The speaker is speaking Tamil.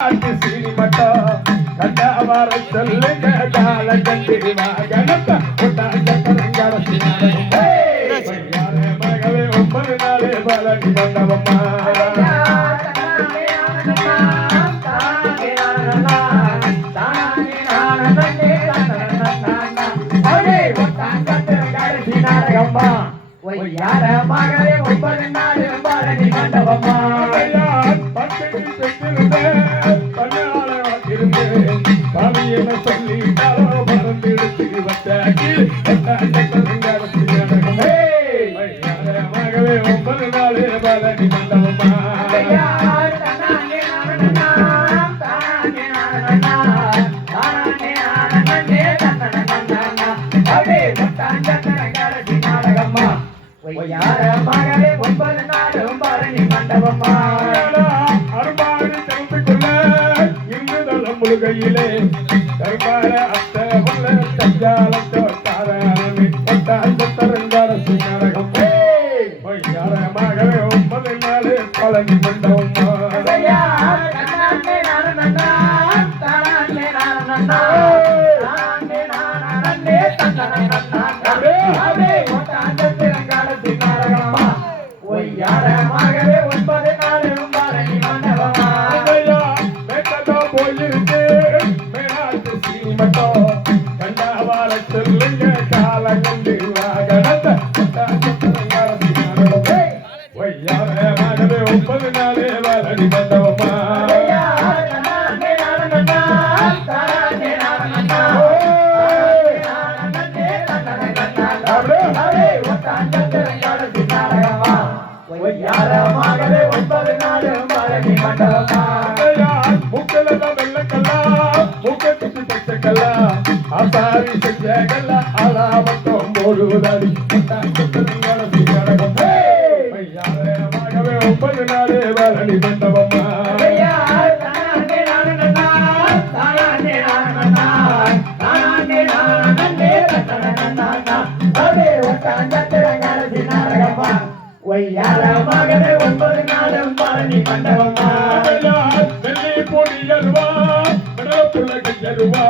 சீனி மட்டும் கண்டவார சொல்லுங்க கால கண்டிவா கணக்க மகளே 9 நாளே பலனி மண்டபம்மா யார மகளே 9 நாள் பலனி மண்டபம்மா சொல்லிட்டாலோ மறந்து மகளே 9 நாளே பலனி மண்டபம்மா யார மகளே 9 நாளும் பழனி மண்டபம்மா அருமாறு தெரிந்து கொள்ள இருந்ததல்ல முழுகையிலே தருமாற அத்த உள்ள தஞ்சாலத்தோ தாராமி தரங்கார சிங்கரகம் யார மகளே 9 நாளே பழனி மண்டபம்மா யார மகளே 9 நாளும் பழனி மண்டபம்மா போயிருக்கு மேலாட்டு சீனி மட்டும் கண்டவார சொல்லுங்க கால கண்டு வாகனத்தை யார மகளே 9 நாளே பழனி மண்டபம்மா யார மகளே 9 நாளும் பழனி மண்டபம்மா முக்கலெல்லாம் வெள்ளக்கல்லாம் முக்கத்துக்கு பச்சைக்கல்லா ஆசாரி செஞ்சகல்ல ஆளாமட்டம் போடுவதாடி மகவே 9 நாளே பழனி மண்டபம்மா யார மகளே 9 நாளும் பழனி மண்டபம்மா வெள்ளி பொடி அருவா கடவுளை கருவா